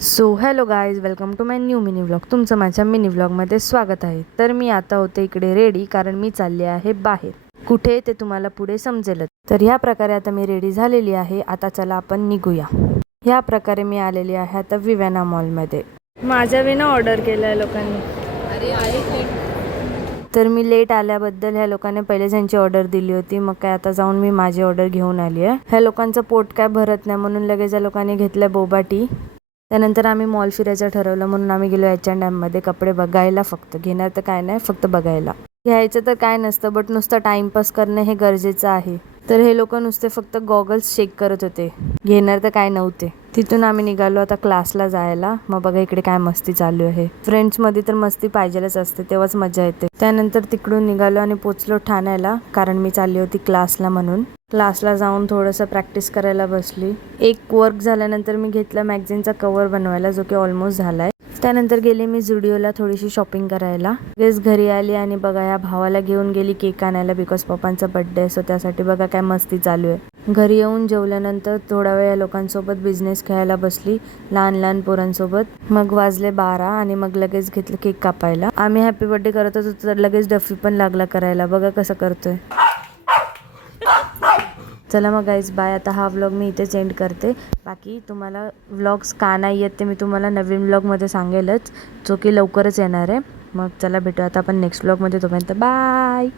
So hello guys, welcome to my new mini vlog. तुमचं माझ्या mini व्लॉगमध्ये स्वागत आहे. तर मी आता होते इकडे रेडी, कारण मी चालले आहे बाहेर. कुठे ते तुम्हाला पुढे समजेलच. तर ह्या प्रकारे आता मी रेडी झालेली आहे. आता चला आपण निघूया. ह्या प्रकारे मी आलेली आहे आता विवेना मॉलमध्ये. माझ्या विना ऑर्डर केलं आहे लोकांनी. तर मी लेट आल्याबद्दल ह्या लोकांनी पहिलेच यांची ऑर्डर दिली होती. मग काय आता जाऊन मी माझी ऑर्डर घेऊन आली आहे. ह्या लोकांचं पोट काय भरत नाही म्हणून लगेच या लोकांनी घेतलं बोबा टी. त्यानंतर आम्ही मॉल फिरायचं ठरवलं म्हणून आम्ही गेलो H&M मध्ये कपडे बघायला. फक्त घेणार तर काय नाही, फक्त बघायला. घ्यायचं तर काय नसतं, बट नुसतं टाइमपास करणं हे गरजेचं आहे. तर हे लोक नुसते फक्त गॉगल्स चेक करत होते, घेणार तर काय नव्हते. तिथून आम्ही निघालो आता क्लासला जायला. मग बघा इकडे काय मस्ती चालू आहे. फ्रेंड्समध्ये तर मस्ती पाहिजेलच असते, तेव्हाच मजा येते. त्यानंतर तिकडून निघालो आणि पोचलो ठाण्याला, कारण मी चालली होती क्लासला म्हणून. क्लासला जाऊन थोडंसं प्रॅक्टिस करायला बसली. एक वर्क झाल्यानंतर मी घेतला मॅगझिनचा कव्हर बनवायला, जो की ऑलमोस्ट झालाय. त्यानंतर गेले मी झुडिओला थोडीशी शॉपिंग करायला. लगेच घरी आली आणि बघा या भावाला घेऊन गेली केक आणायला, बिकॉज पप्पांचा बर्थडे असतो त्यासाठी. बघा काय मस्ती चालू आहे. घरी येऊन जेवल्यानंतर थोडा वेळ या लोकांसोबत बिझनेस खेळायला बसली, लहान लहान पोरांसोबत. मग वाजले 12 आणि मग लगेच घेतलं केक कापायला. आम्ही हॅपी बर्थडे करत होतो तर लगेच डफी पण लागला करायला. बघा कसं करतोय. चला मग गाईज, बाय. आता हा व्लॉग मी इथेच एंड करते. बाकी तुम्हाला व्लॉग्स का नाही येत ते मी तुम्हाला नवीन व्लॉगमध्ये सांगेलच, जो की लवकरच येणार आहे. मग चला भेटू आता आपण नेक्स्ट व्लॉगमध्ये. तोपर्यंत बाय.